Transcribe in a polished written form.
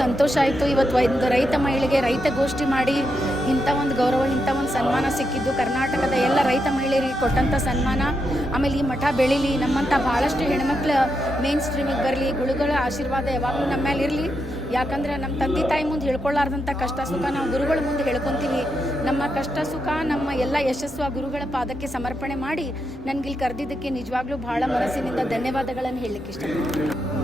ಸಂತೋಷ ಆಯಿತು. ಇವತ್ತು ಒಂದು ರೈತ ಮಹಿಳೆಗೆ ರೈತಗೋಷ್ಠಿ ಮಾಡಿ ಇಂಥ ಒಂದು ಗೌರವ, ಇಂಥ ಒಂದು ಸನ್ಮಾನ ಸಿಕ್ಕಿದ್ದು ಕರ್ನಾಟಕದ ಎಲ್ಲ ರೈತ ಮಹಿಳೆಯರಿಗೆ ಕೊಟ್ಟಂಥ ಸನ್ಮಾನ. ಆಮೇಲೆ ಈ ಮಠ ಬೆಳೀಲಿ, ನಮ್ಮಂಥ ಭಾಳಷ್ಟು ಹೆಣ್ಮಕ್ಳು ಮೇನ್ ಸ್ಟ್ರೀಮಿಗೆ ಬರಲಿ, ಗುರುಗಳ ಆಶೀರ್ವಾದ ಯಾವಾಗಲೂ ನಮ್ಮ ಮೇಲೆ ಇರಲಿ. ಯಾಕಂದ್ರೆ ನಮ್ಮ ತಂದೆ ತಾಯಿ ಮುಂದೆ ಹೇಳ್ಕೊಳ್ಳಾರ್ದಂಥ ಕಷ್ಟ ಸುಖ ನಾವು ಗುರುಗಳ ಮುಂದೆ ಹೇಳ್ಕೊತೀವಿ. ನಮ್ಮ ಕಷ್ಟ ಸುಖ, ನಮ್ಮ ಎಲ್ಲ ಯಶಸ್ಸು ಆ ಗುರುಗಳ ಪಾದಕ್ಕೆ ಸಮರ್ಪಣೆ ಮಾಡಿ ನನಗಿಲ್ಲಿ ಕರೆದಿದ್ದಕ್ಕೆ ನಿಜವಾಗ್ಲೂ ಭಾಳ ಮನಸ್ಸಿನಿಂದ ಧನ್ಯವಾದಗಳನ್ನು ಹೇಳಲಿಕ್ಕೆ ಇಷ್ಟಪಡ್ತೀನಿ.